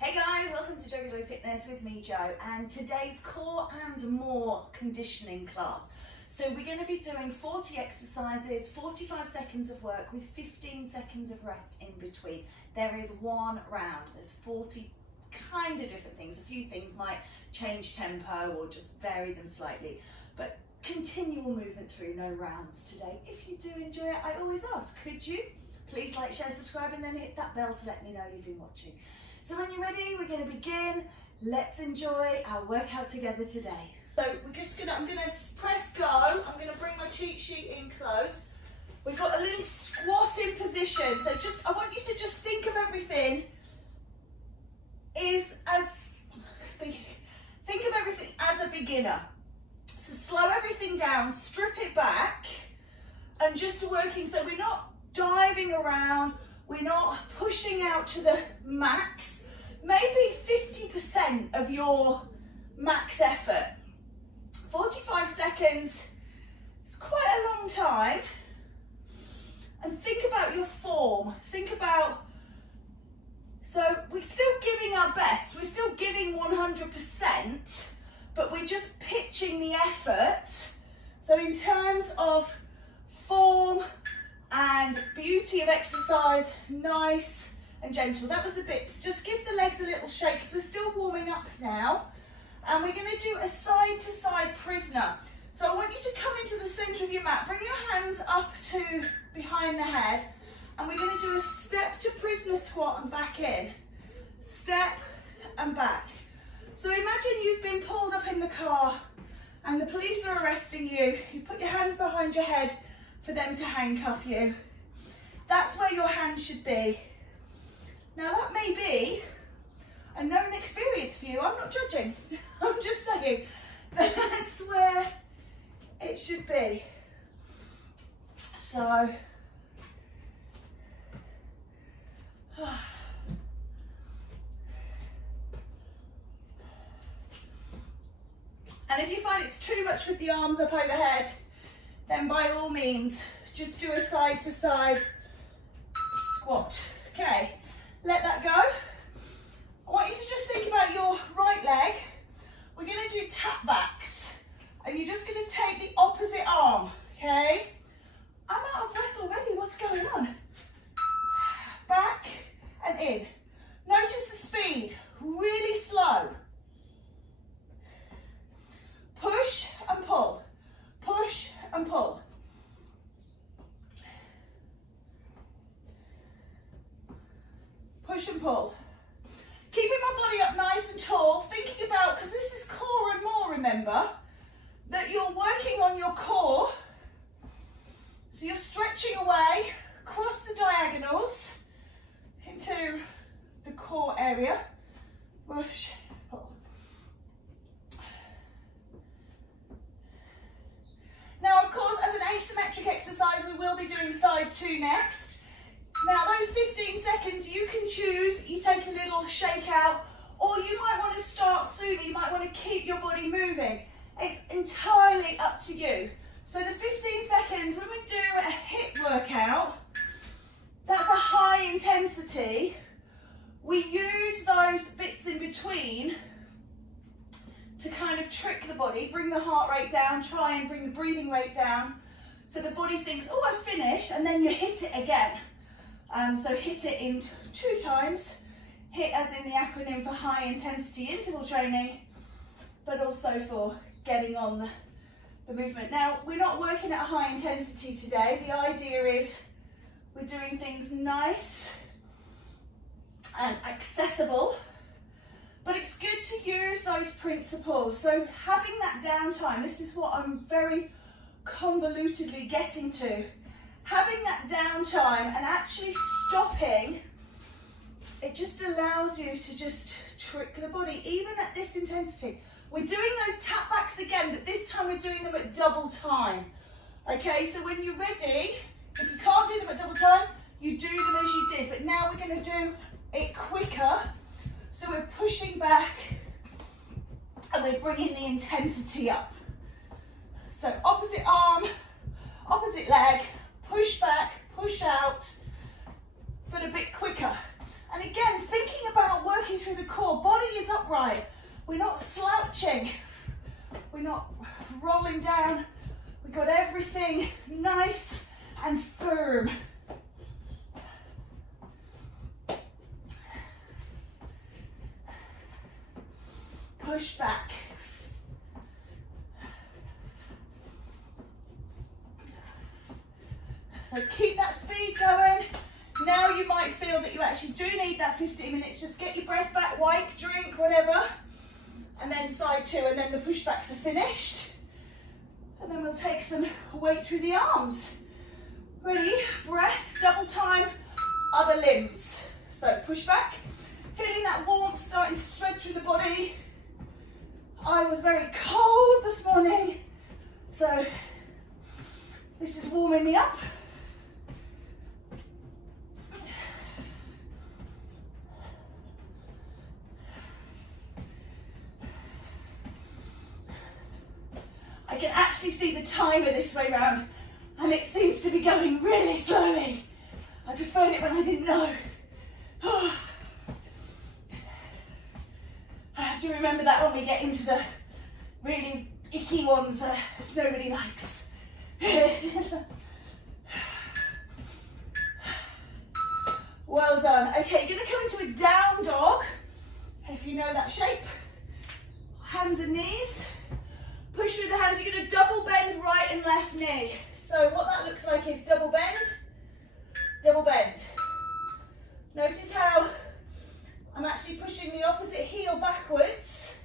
Hey guys, welcome to JoeGa Fitness with me, Joe, and today's core and more conditioning class. So we're going to be doing 40 exercises, 45 seconds of work with 15 seconds of rest in between. There is one round. There's 40 kind of different things. A few things might change tempo or just vary them slightly, but continual movement through, no rounds today. If you do enjoy it, I always ask, could you please like, share, subscribe, and then hit that bell to let me know you've been watching. So when you're ready, we're going to begin. Let's enjoy our workout together today. So I'm gonna press go. I'm gonna bring my cheat sheet in close. We've got a little squatting position. So I want you to just think of everything think of everything as a beginner. So slow everything down, strip it back, and just working. So we're not diving around. We're not pushing out to the max, maybe 50% of your max effort. 45 seconds is quite a long time. And think about your form. So we're still giving our best, we're still giving 100%, but we're just pitching the effort. So in terms of form, and beauty of exercise, nice and gentle. That was the bits. Just give the legs a little shake because we're still warming up now. And we're going to do a side to side prisoner. So I want you to come into the center of your mat. Bring your hands up to behind the head. And we're going to do a step to prisoner squat and back in. Step and back. So imagine you've been pulled up in the car and the police are arresting you. You put your hands behind your head for them to handcuff you. That's where your hands should be. Now that may be a known experience for you. I'm not judging. I'm just saying that's where it should be. So and if you find it's too much with the arms up overhead, then by all means, just do a side to side squat. Okay, let that go. I want you to just think about your right leg. We're going to do tap backs, and you're just going to take the opposite arm, okay? I'm out of breath already, what's going on? Back and in. Notice the speed, really slow. Push and pull, push and pull. Push and pull. Keeping my body up nice and tall, thinking about, because this is core and more, remember, that you're working on your core. So you're stretching away, across the diagonals into the core area. Push, pull. Now, of course, as an asymmetric exercise, we will be doing side 2 next. Now, those 15 seconds, you can choose, you take a little shake out, or you might want to start sooner, you might want to keep your body moving. It's entirely up to you. So the 15 seconds, when we do a hip workout, that's a high intensity. We use those bits in between to kind of trick the body, bring the heart rate down, try and bring the breathing rate down. So the body thinks, oh, I've finished, and then you hit it again. So hit it in 2 times. HIT as in the acronym for high intensity interval training, but also for getting on the movement. Now, we're not working at a high intensity today. The idea is we're doing things nice and accessible. But it's good to use those principles. So having that downtime, this is what I'm very convolutedly getting to. Having that downtime and actually stopping, it just allows you to just trick the body, even at this intensity. We're doing those tap backs again, but this time we're doing them at double time. Okay, so when you're ready, if you can't do them at double time, you do them as you did. But now we're going to do it quicker. So we're pushing back and we're bringing the intensity up. So opposite arm, opposite leg, push back, push out, but a bit quicker. And again, thinking about working through the core, body is upright. We're not slouching. We're not rolling down. We've got everything nice and firm. Push back. So keep that speed going. Now you might feel that you actually do need that 15 minutes. Just get your breath back, wipe, drink, whatever. And then side 2, and then the pushbacks are finished. And then we'll take some weight through the arms. Ready? Breath, double time, other limbs. So push back. Feeling that warmth starting to spread through the body. I was very cold this morning, so this is warming me up. I can actually see the timer this way round, and it seems to be going really slowly. I preferred it when I didn't know. I have to remember that when we get into the really icky ones that nobody likes. Well done. Okay, you're going to come into a down dog, if you know that shape. Hands and knees. Push through the hands. You're going to double bend right and left knee. So what that looks like is double bend, double bend. Notice how I'm actually pushing the opposite heel backwards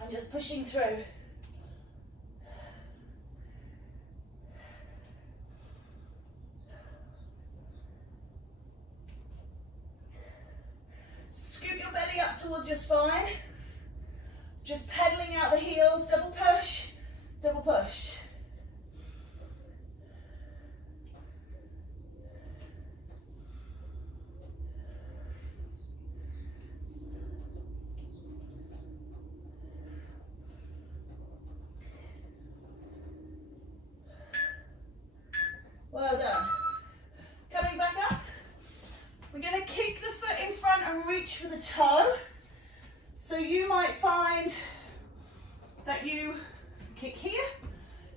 and just pushing through. Scoop your belly up towards your spine. Just pedaling out the heels, double push, double push. Well done. Coming back up. We're going to kick the foot in front and reach for the toe. So you might find that you kick here.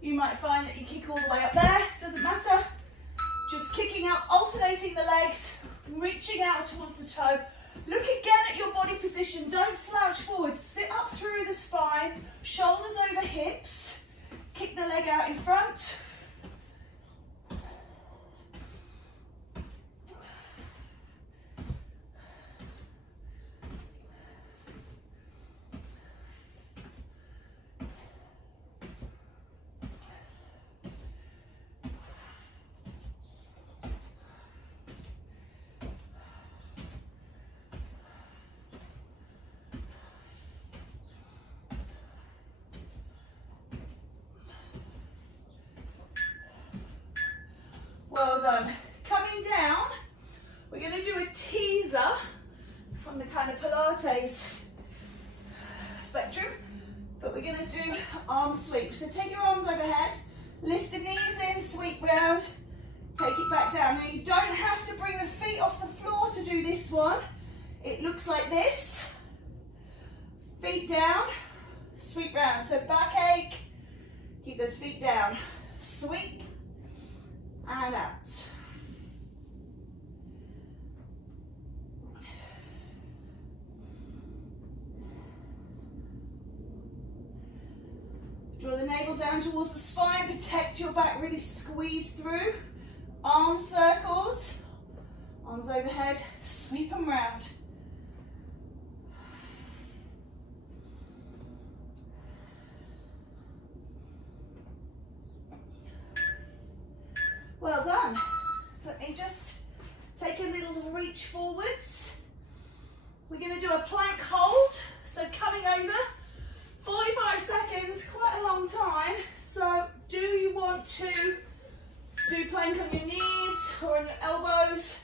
You might find that you kick all the way up there. Doesn't matter. Just kicking out, alternating the legs, reaching out towards the toe. Look again at your body position. Don't slouch forward. Sit up through the spine, shoulders over hips. Kick the leg out in front. Well done. Coming down, we're going to do a teaser from the kind of Pilates spectrum, but we're going to do arm sweep. So take your arms overhead, lift the knees in, sweep round, take it back down. Now you don't have to bring the feet off the floor to do this one. It looks like this. Feet down, sweep round. So backache, keep those feet down. Sweep and out. Draw the navel down towards the spine, protect your back, really squeeze through. Arm circles, arms overhead, sweep them round. Well done. Let me just take a little reach forwards. We're going to do a plank hold. So coming over, 45 seconds, quite a long time. So do you want to do plank on your knees or on your elbows,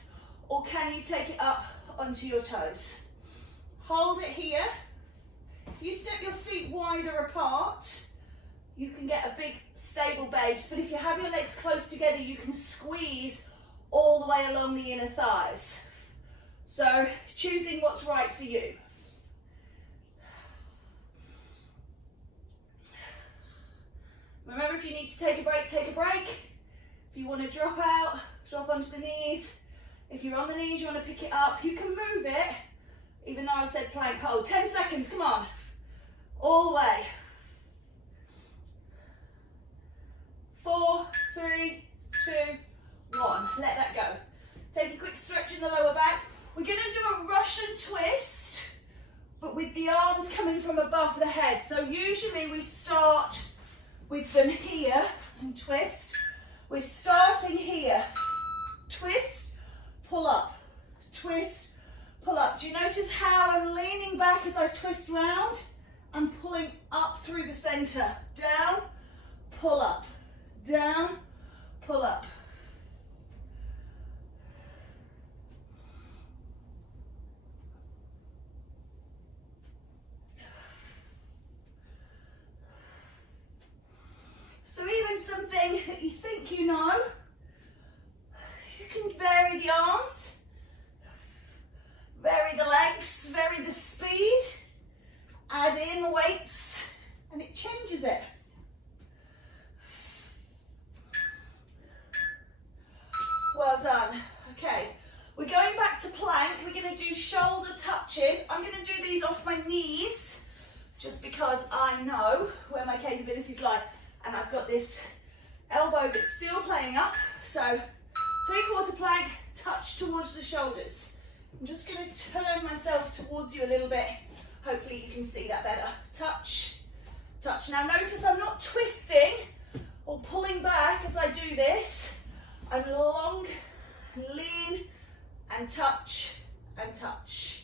or can you take it up onto your toes? Hold it here. If you step your feet wider apart, you can get a big stable base, but if you have your legs close together, you can squeeze all the way along the inner thighs. So choosing what's right for you. Remember, if you need to take a break, take a break. If you want to drop out, drop onto the knees. If you're on the knees, you want to pick it up. You can move it, even though I said plank hold. 10 seconds, come on. All the way. 4, 3, 2, 1. Let that go. Take a quick stretch in the lower back. We're going to do a Russian twist, but with the arms coming from above the head. So usually we start with them here and twist. We're starting here. Twist, pull up. Twist, pull up. Do you notice how I'm leaning back as I twist round? I'm pulling up through the center. Down, pull up. Down, pull up. So even something that you think you know, you can vary the arms, vary the legs, vary the speed, add in weights, and it changes it. Well done. Okay, we're going back to plank. We're going to do shoulder touches. I'm going to do these off my knees, just because I know where my capabilities lie. And I've got this elbow that's still playing up. So 3/4 plank, touch towards the shoulders. I'm just going to turn myself towards you a little bit. Hopefully you can see that better. Touch, touch. Now notice I'm not twisting or pulling back as I do this. I'm long, lean, and touch, and touch.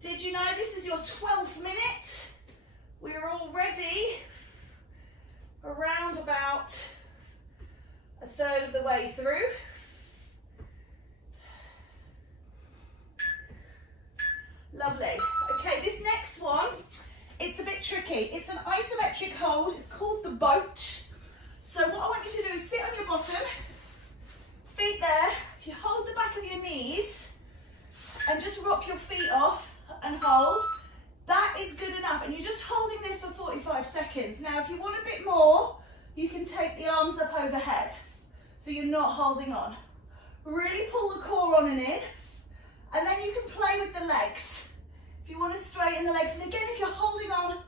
Did you know this is your 12th minute? We're already around about a third of the way through. Lovely. Okay, this next one, it's a bit tricky. It's an isometric hold. It's called the boat. So what I want you to do is sit on your bottom, feet there. You hold the back of your knees and just rock your feet off and hold. That is good enough, and you're just holding this for 45 seconds. Now if you want a bit more, you can take the arms up overhead so you're not holding on. Really pull the core on and in, and then you can play with the legs. If you want to straighten the legs, and again if you're holding on,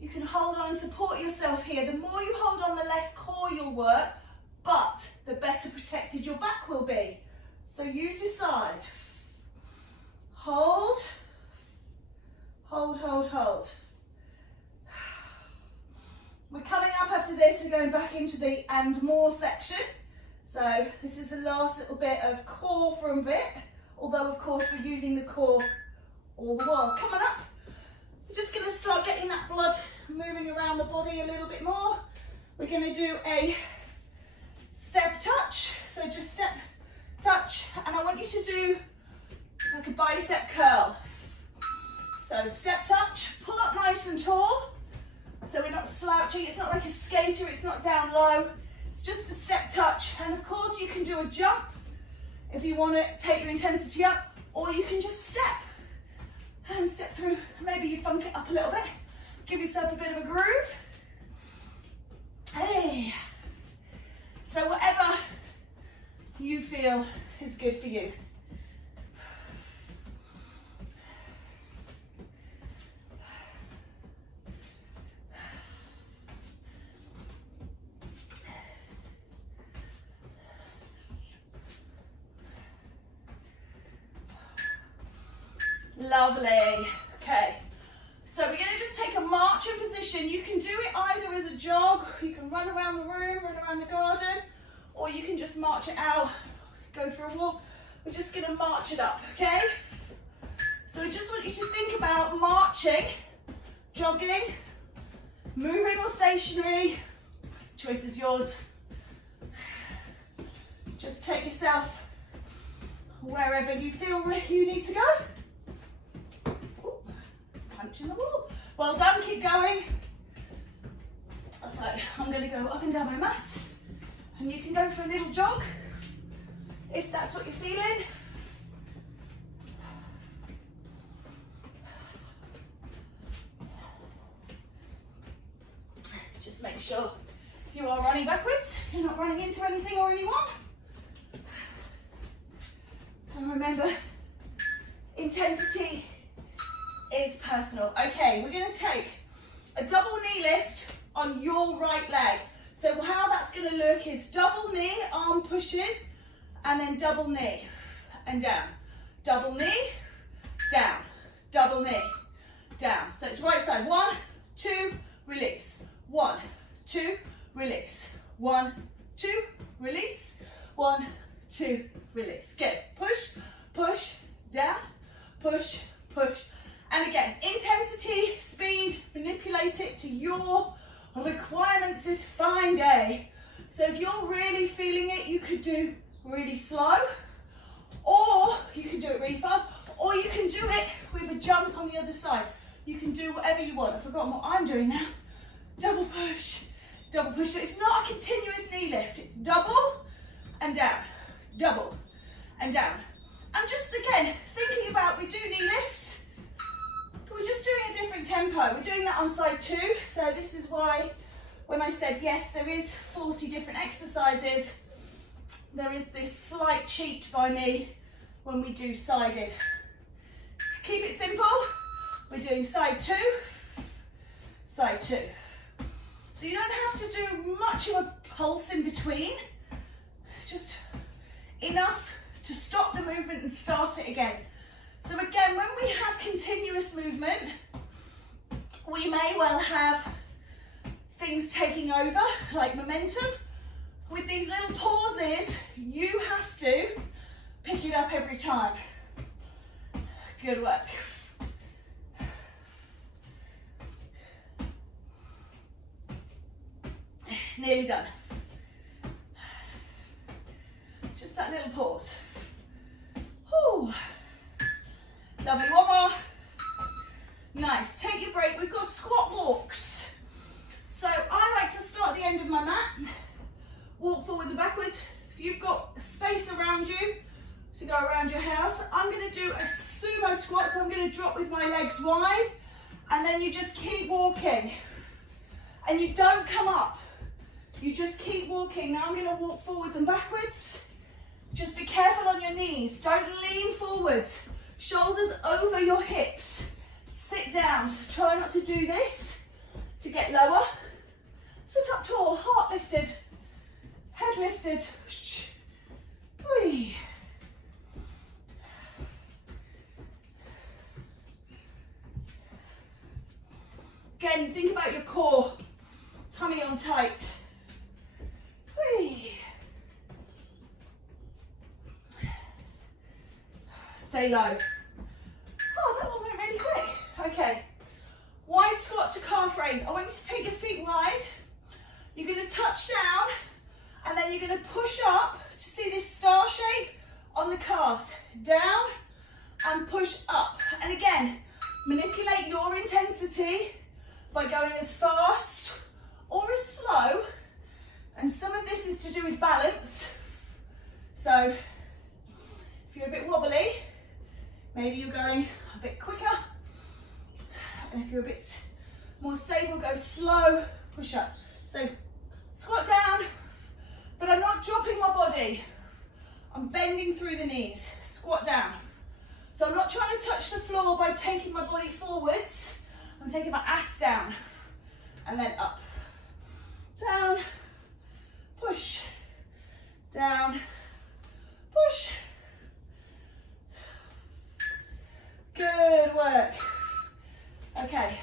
you can hold on and support yourself here. The more you hold on, the less core you'll work, but the better protected your back will be. So you decide. Hold, hold, hold, hold. We're coming up after this, we're going back into the and more section. So this is the last little bit of core for a bit, although of course we're using the core all the while. Coming up, we're just going to start getting that blood moving around the body a little bit more. We're going to do a step touch, so just step, touch, and I want you to do like a bicep curl. So step touch, pull up nice and tall, so we're not slouching, it's not like a skater, it's not down low, it's just a step touch. And of course you can do a jump if you want to take your intensity up, or you can just step and step through. Maybe you funk it up a little bit, give yourself a bit of a groove. Hey, so whatever you feel is good for you. Lovely. Okay, so we're going to just take a marching position. You can do it either as a jog, you can run around the room, run around the garden, or you can just march it out, go for a walk. We're just going to march it up, okay? So I just want you to think about marching, jogging, moving or stationary. Choice is yours. Just take yourself wherever you feel you need to go. punching the wall. Well done, keep going. So I'm going to go up and down my mat, and you can go for a little jog if that's what you're feeling. Just make sure you are running backwards, you're not running into anything or anyone. And remember, intensity is personal. Okay, we're going to take a double knee lift on your right leg. So how that's going to look is double knee, arm pushes, and then double knee and down. Double knee, down. Double knee, down. So it's right side. 1, 2, release. 1, 2, release. 1, 2, release. 1, 2, release. Good. Push, push, down, push, push. And again, intensity, speed, manipulate it to your requirements this fine day. So if you're really feeling it, you could do really slow, or you can do it really fast, or you can do it with a jump on the other side. You can do whatever you want. I've forgotten what I'm doing now. Double push, double push. So it's not a continuous knee lift. It's double and down, double and down. And just again, thinking about, we do knee lifts, but we're just doing a different tempo. We're doing that on side 2. So this is why when I said, yes, there is 40 different exercises, there is this slight cheat by me when we do sided. To keep it simple, we're doing side 2, side 2. So you don't have to do much of a pulse in between, just enough to stop the movement and start it again. So again, when we have continuous movement, we may well have things taking over, like momentum. With these little pauses, you have to pick it up every time. Good work. Nearly done. Just that little pause. Whew. Lovely, one more. Nice, take your break. We've got squat walks. So I like to start at the end of my mat, walk forwards and backwards. If you've got space around you to go around your house, I'm going to do a sumo squat. So I'm going to drop with my legs wide, and then you just keep walking. And you don't come up. You just keep walking. Now I'm going to walk forwards and backwards. Just be careful on your knees. Don't lean forwards. Shoulders over your hips. Sit down. So try not to do this to get lower. Sit up tall, heart lifted, head lifted. Whee. Again, think about your core. Tummy on tight. Whee. Stay low. Oh, that one went really quick. Okay. Wide squat to calf raise. I want you to take your feet wide. You're going to touch down, and then you're going to push up to see this star shape on the calves. Down and push up. And again, manipulate your intensity by going as fast or as slow. And some of this is to do with balance. So if you're a bit wobbly, maybe you're going a bit quicker. And if you're a bit more stable, go slow, push up. So squat down, but I'm not dropping my body. I'm bending through the knees. Squat down. So I'm not trying to touch the floor by taking my body forwards. I'm taking my ass down and then up. Down, push, down, push. Good work. Okay,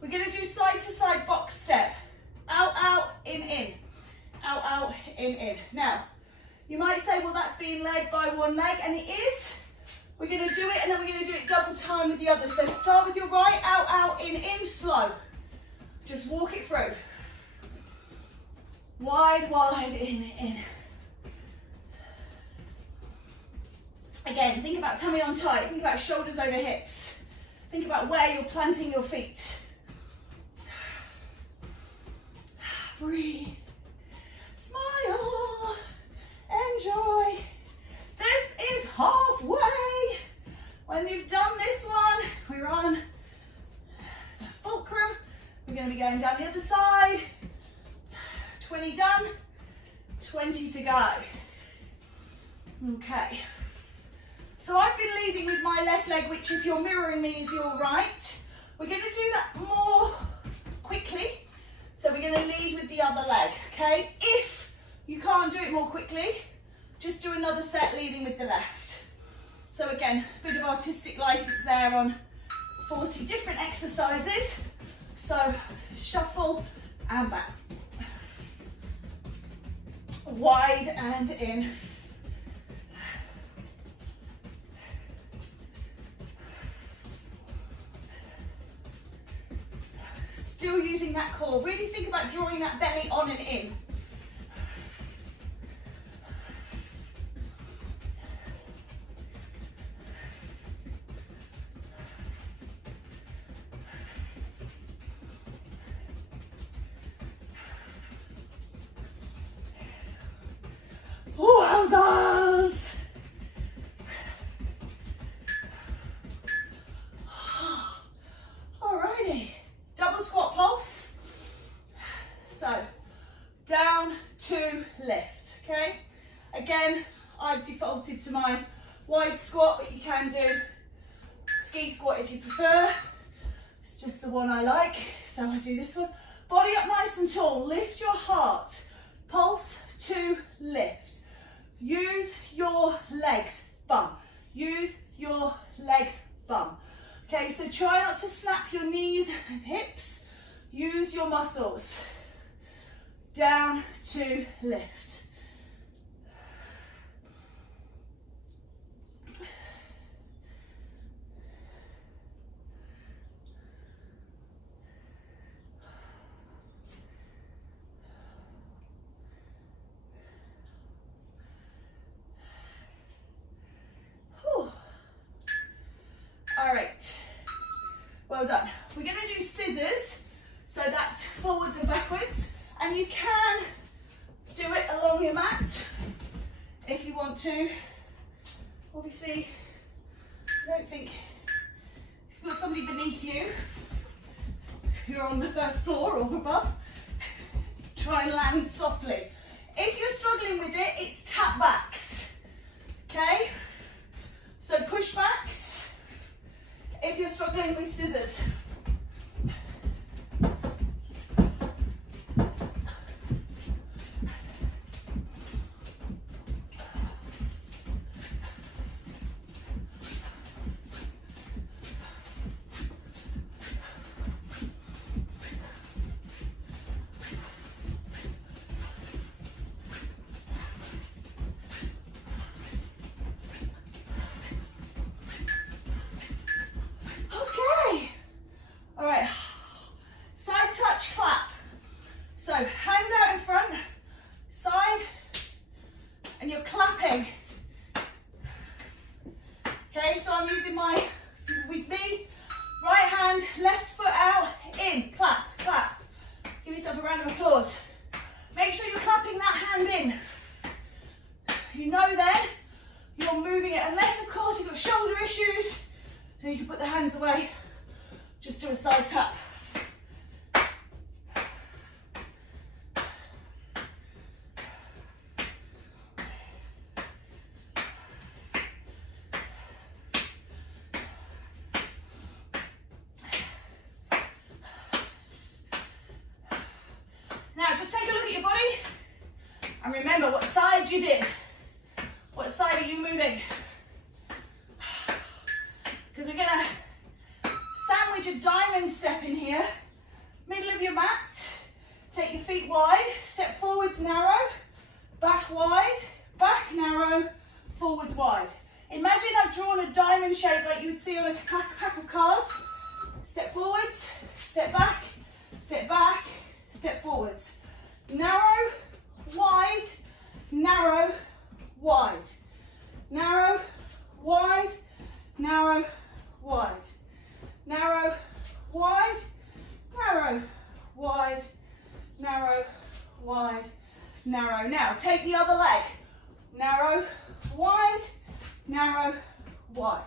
we're going to do side to side box step. Out, out, in, in. Out, out, in. Now, you might say, well, that's being led by one leg, and it is. We're going to do it, and then we're going to do it double time with the other. So start with your right, out, out, in, slow. Just walk it through. Wide, wide, in. Again, think about tummy on tight. Think about shoulders over hips. Think about where you're planting your feet. Breathe. Smile. Enjoy. This is halfway. When you've done this one, we're on fulcrum. We're going to be going down the other side. 20 done, 20 to go. Okay. So I've been leading with my left leg, which if you're mirroring me is your right. We're going to do that more quickly. So we're going to lead with the other leg, okay? If you can't do it more quickly, just do another set leading with the left. So again, a bit of artistic license there on 40 different exercises. So shuffle and back. Wide and in. Still using that core. Really think about drawing that belly on and in. Wowzers! Alrighty, double squat pulse. So, down to lift, okay? Again, I've defaulted to my wide squat, but you can do ski squat if you prefer. It's just the one I like, so I do this one. Body up nice and tall, lift your heart, pulse to lift. Use your legs, bum. Use your legs, bum. Okay, so try not to snap your knees and hips. Use your muscles. Down to lift. All right, well done. We're going to do scissors, so that's forwards and backwards, and you can do it along your mat if you want to. Obviously, I don't think you've got somebody beneath you, you're on the first floor or above, try and land softly. If you're struggling with it, it's tap backs, okay? So push backs. If you're struggling with scissors. Then you can put the hands away, just do a side tap. Now just take a look at your body and remember what side you did. What side are you moving? Because we're going to sandwich a diamond step in here. Middle of your mat. Take your feet wide. Step forwards narrow. Back wide. Back narrow. Forwards wide. Imagine I've drawn a diamond shape like you would see on a pack of cards. Step forwards. Step back. Step back. Step forwards. Narrow. Wide. Narrow. Wide. Narrow. Wide. Narrow. Wide. narrow, wide, narrow, wide, narrow, wide, narrow. Now take the other leg. Narrow, wide, narrow, wide.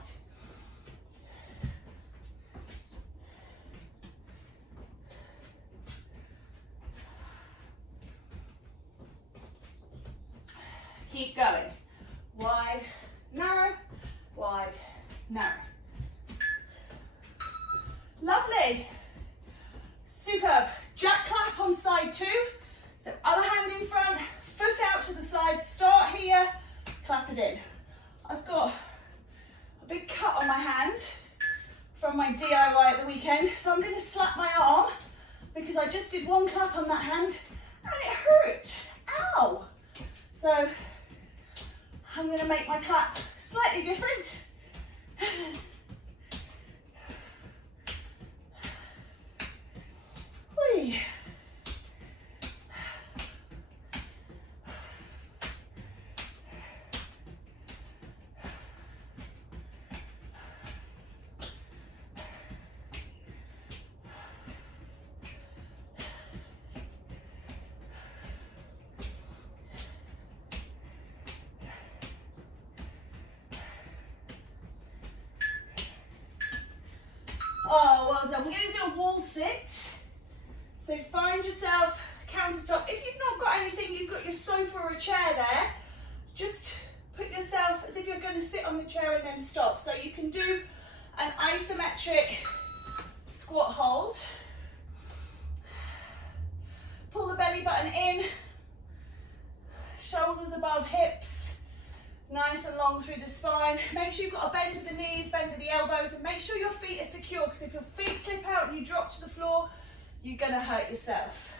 Keep going. Wide, narrow, wide, narrow. Lovely. Superb. Jack clap on side 2. So other hand in front, foot out to the side, start here, clap it in. I've got a big cut on my hand from my DIY at the weekend, so I'm going to slap my arm because I just did one clap on that hand and it hurt. Ow! So I'm going to make my clap slightly different. Whee. Oh, well done. We're going to do a wall sit. So find yourself a countertop. If you've not got anything, you've got your sofa or a chair there. Just put yourself as if you're going to sit on the chair and then stop. So you can do an isometric squat hold. Pull the belly button in. Shoulders above hips. Nice and long through the spine. Make sure you've got a bend of the knees, bend of the elbows, and make sure your feet are secure, because if your feet slip out and you drop to the floor, you're going to hurt yourself.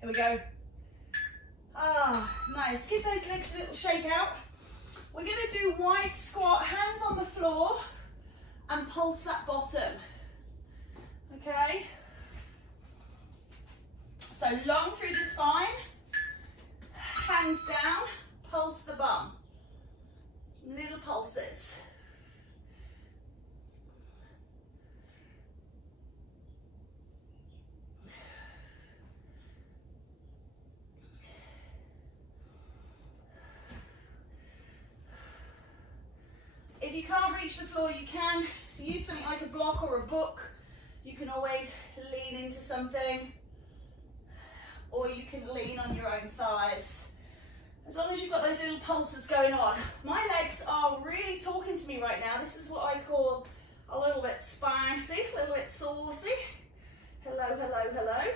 Here we go. Ah, nice. Give those legs a little shake out. We're going to do wide squat, hands on the floor, and pulse that bottom. Okay? So long through the spine, hands down, pulse the bum. Little pulses. If you can't reach the floor, you can use something like a block or a book. You can always lean into something, or you can lean on your own thighs. As long as you've got those little pulses going on. My legs are really talking to me right now. This is what I call a little bit spicy, a little bit saucy. Hello, hello, hello.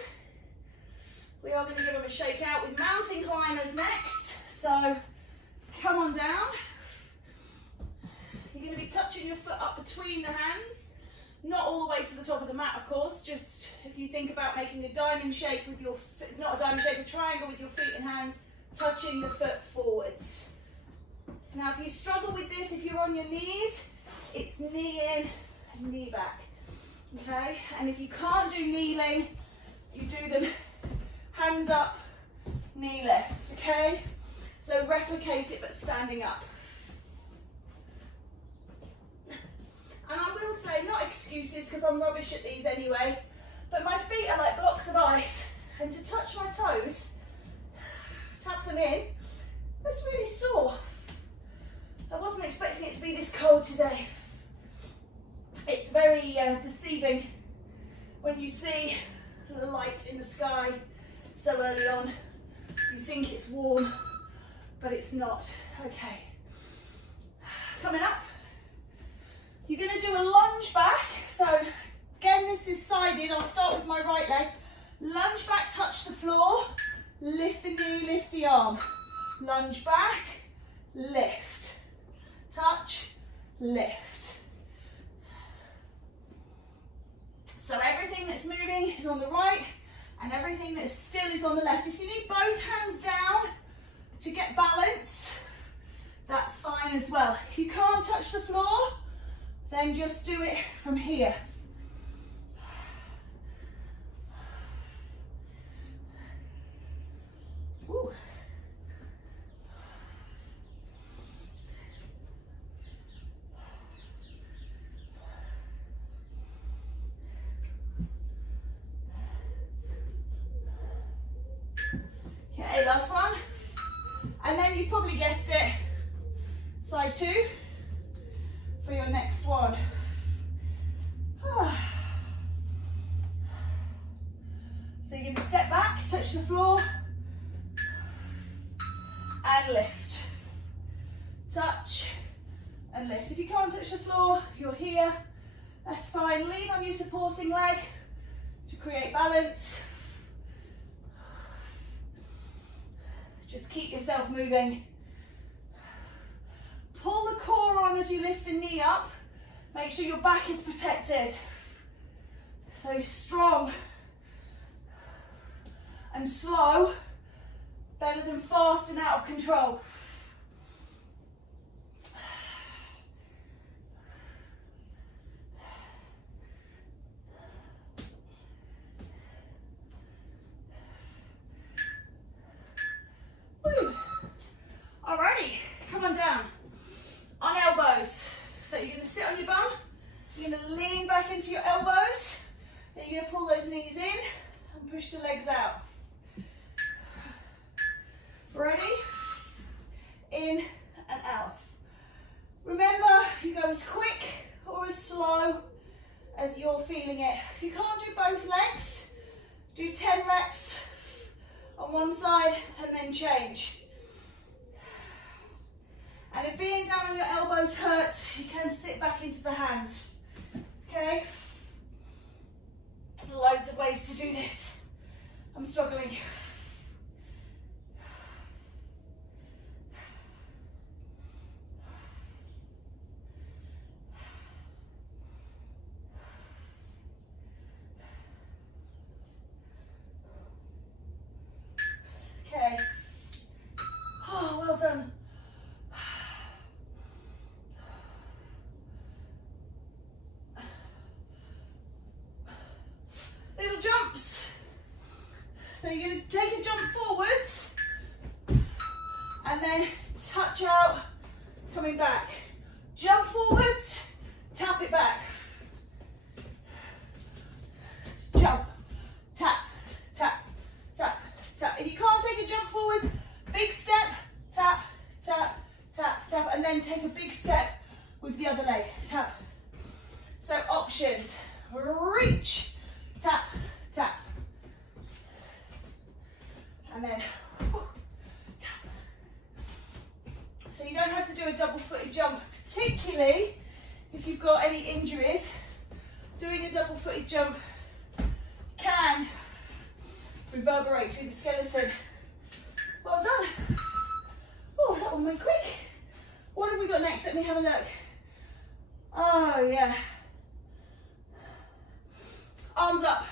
We are going to give them a shake out with mountain climbers next. So come on down. You're going to be touching your foot up between the hands, not all the way to the top of the mat, of course. Just if you think about making a diamond shape with your, not a diamond shape, a triangle with your feet and hands, touching the foot forwards. Now, if you struggle with this, if you're on your knees, it's knee in, knee back. Okay, and if you can't do kneeling, you do them hands up, knee left. Okay, so replicate it but standing up. And I will say, not excuses, because I'm rubbish at these anyway, but my feet are like blocks of ice, and to touch my toes, tap them in, that's really sore. I wasn't expecting it to be this cold today. It's very deceiving when you see the light in the sky so early on. You think it's warm, but it's not. Okay, coming up. You're going to do a lunge back. So again, this is sided. I'll start with my right leg. Lunge back, touch the floor. Lift the knee, lift the arm. Lunge back, lift. Touch, lift. So everything that's moving is on the right and everything that's still is on the left. If you need both hands down, to get balance, that's fine as well. If you can't touch the floor, then just do it from here. Woo. Okay, last one. And then you've probably guessed it, side 2 for your next one. So you're going to step back, touch the floor, and lift. Touch and lift. If you can't touch the floor, you're here, that's fine. Lean on your supporting leg to create balance. Just keep yourself moving. Pull the core on as you lift the knee up. Make sure your back is protected. So strong and slow, better than fast and out of control. Woo. Alrighty, come on down. On elbows. So you're going to sit on your bum, you're going to lean back into your elbows, then you're going to pull those knees in and push the legs out. Ready? In and out. Remember, you go as quick or as slow as you're feeling it. If you can't do both legs, do 10 reps on one side and then change. And if being down on your elbows hurts, you can sit back into the hands. Okay? Loads of ways to do this. I'm struggling. Okay. Oh, well done. Little jumps. So you're going to take a jump forwards and then touch out, coming back. Jump forwards, tap it back. Jump, tap, tap, tap, tap. If you can't take a jump forwards, big step, tap, tap, tap, tap, and then take a big step with the other leg, tap. So options, reach, tap, tap, and then tap. So you don't have to do a double-footed jump, particularly if you've got any injuries. Doing a double-footed jump can reverberate through the skeleton. Well done. Oh, that one went quick. What have we got next? Let me have a look. Oh, yeah. Arms up.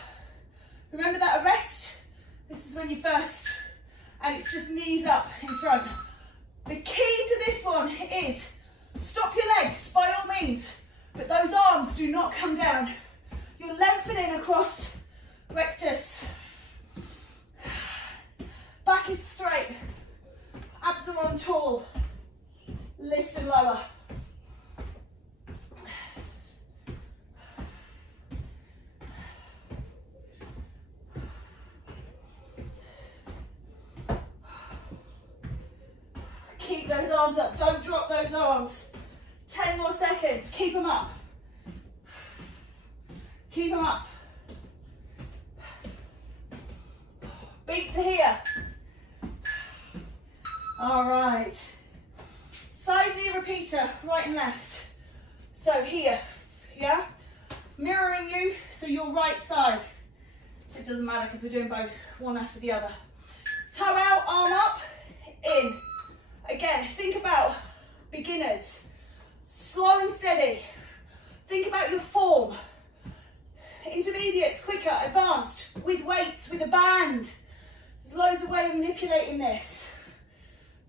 Remember that arrest? This is when you first, and it's just knees up in front. The key to this one is stop your legs by all means, but those arms do not come down. You're lengthening across rectus. Back is straight. Abs are on tall. Lift and lower. Keep those arms up. Don't drop those arms. 10 more seconds. Keep them up. Keep them up. Beats are here. All right. Side knee repeater, right and left. So here, yeah? Mirroring you, so your right side. It doesn't matter because we're doing both, one after the other. Toe out, arm up, in. Again, think about beginners. Slow and steady. Think about your form. Intermediates, quicker, advanced, with weights, with a band. There's loads of ways of manipulating this.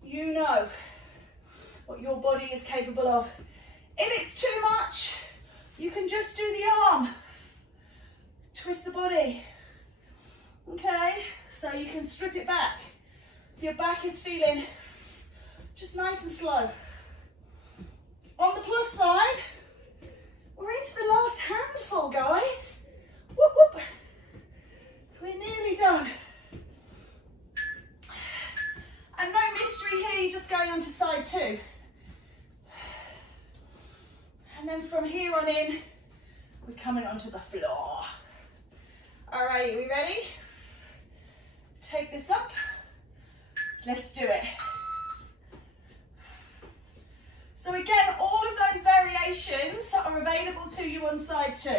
You know what your body is capable of. If it's too much, you can just do the arm. Twist the body. Okay, so you can strip it back. If your back is feeling just nice and slow. On the plus side, we're into the last handful, guys. Whoop, whoop. We're nearly done. And no mystery here, you're just going on to side 2. And then from here on in, we're coming onto the floor. Alrighty, we ready? Take this up. Let's do it. So again, all of those variations are available to you on side 2.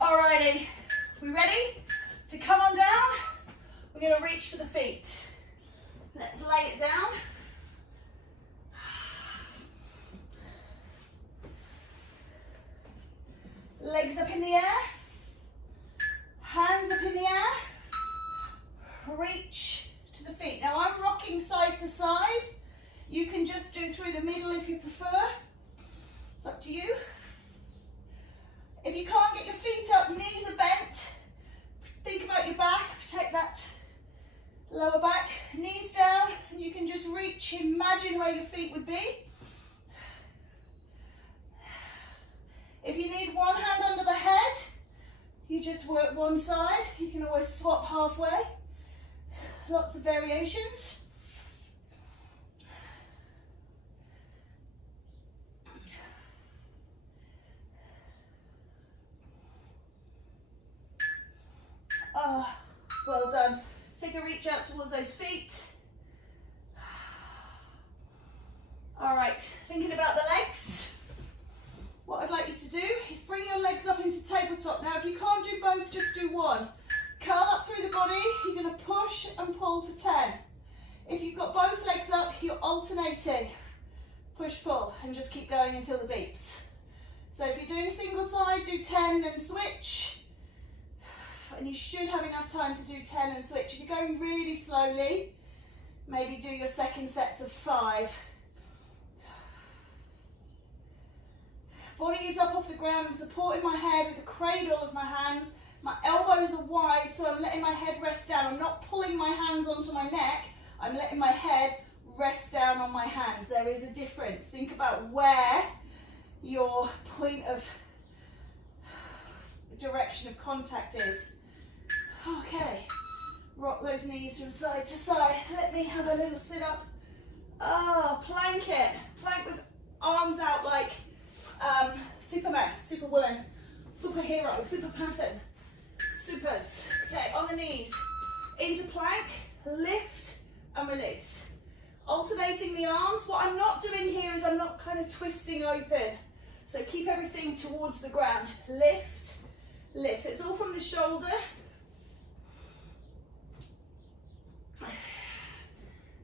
Alrighty, we ready to come on down? We're going to reach for the feet. Let's lay it down. Legs up in the air, hands up in the air, reach to the feet. Now I'm rocking side to side. You can just do through the middle if you prefer. It's up to you. If you can't get your feet up, knees are bent. Think about your back, protect that lower back. Knees down, and you can just reach, imagine where your feet would be. If you need one hand under the head, you just work one side. You can always swap halfway. Lots of variations. Oh, well done. Take a reach out towards those feet. All right, thinking about the legs. What I'd like you to do is bring your legs up into tabletop. Now, if you can't do both, just do one. Curl up through the body. You're going to push and pull for 10. If you've got both legs up, you're alternating. Push, pull, and just keep going until the beeps. So if you're doing a single side, do 10, then switch. And you should have enough time to do 10 and switch. If you're going really slowly, maybe do your second sets of 5. Body is up off the ground. I'm supporting my head with the cradle of my hands. My elbows are wide, so I'm letting my head rest down. I'm not pulling my hands onto my neck. I'm letting my head rest down on my hands. There is a difference. Think about where your point of direction of contact is. Okay, rock those knees from side to side. Let me have a little sit up. Plank it. Plank with arms out like Superman, Superwoman, superhero, super person, supers. Okay, on the knees, into plank, lift and release. Alternating the arms. What I'm not doing here is I'm not kind of twisting open. So keep everything towards the ground. Lift, lift. So it's all from the shoulder.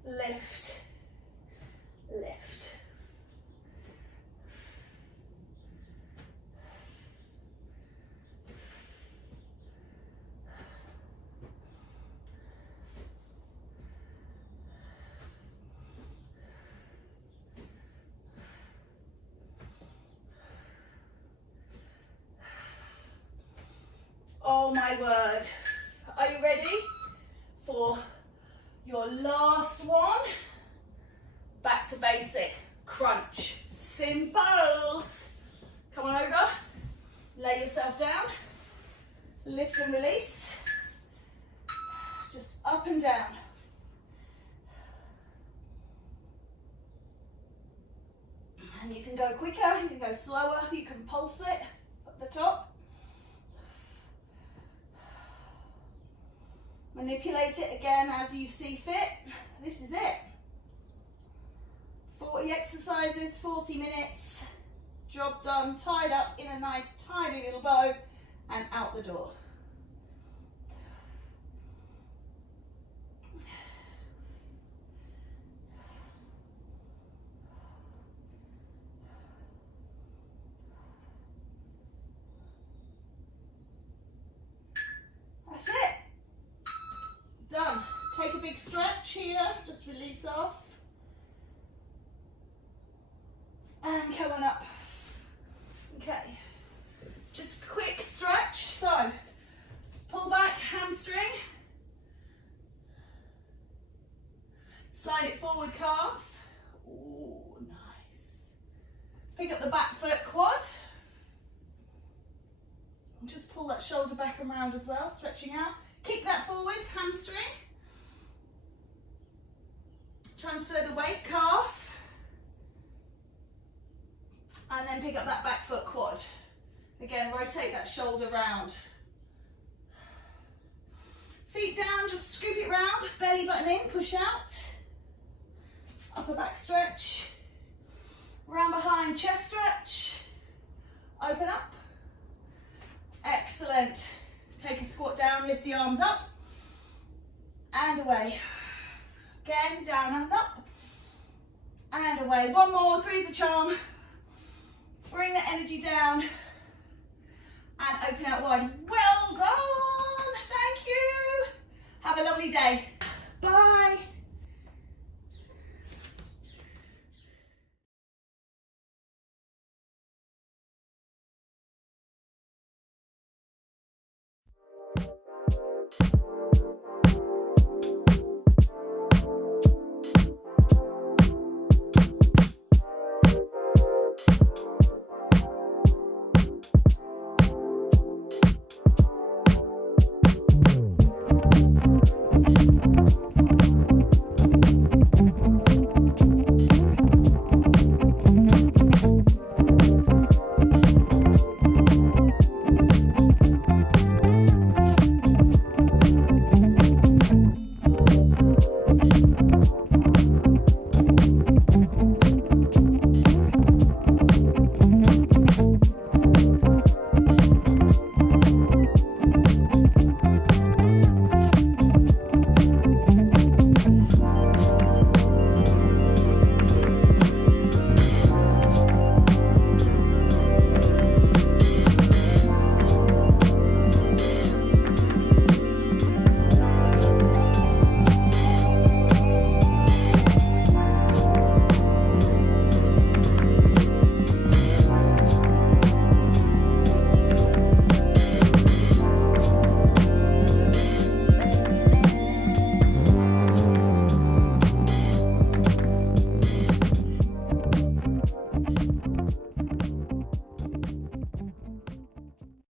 Lift, lift. Oh my word. Are you ready for your last one? Back to basic. Crunch. Simples. Come on over. Lay yourself down. Lift and release. Just up and down. And you can go quicker, you can go slower, you can pulse it at the top. Manipulate it again as you see fit. This is it. 40 exercises, 40 minutes. Job done, tied up in a nice tidy little bow and out the door. That's it. Done. Take a big stretch here, just release off. And come on up. Okay. Just quick stretch. So, pull back, hamstring. Slide it forward, calf. Ooh, nice. Pick up the back foot, quad. And just pull that shoulder back and round as well, stretching out. Kick that forwards, hamstring. Transfer the weight, calf. And then pick up that back foot, quad. Again, rotate that shoulder round. Feet down, just scoop it round, belly button in, push out. Upper back stretch. Round behind, chest stretch. Open up. Excellent. Take a squat down, lift the arms up. And away. Again, down and up. And away. One more, three's a charm. Bring the energy down. And open out wide. Well done. Thank you. Have a lovely day.